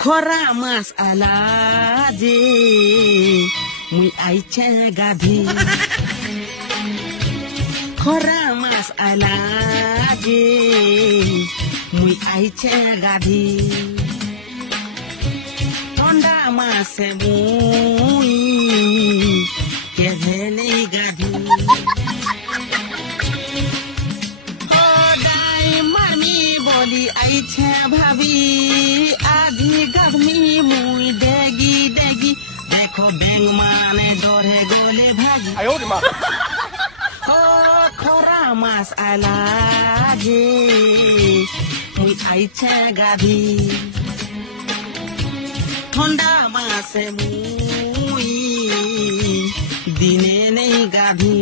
খরা মাছ আলা যে মুই আইছে গাধি খরা মাছ আলা যে মুই আইছে গাধি ঠান্ডা মাছে মুই কেভেনে গাধি সদাই মামি বলি আইছে ভাবি আধি গাধমি মুই দেগি দেগি দেখো বেং মানে ডরে গলে ভাগি খরা মাছ আলা যে মুই আইছে গাধি ঠান্ডা মাছে মুই দিনে নেই গাধি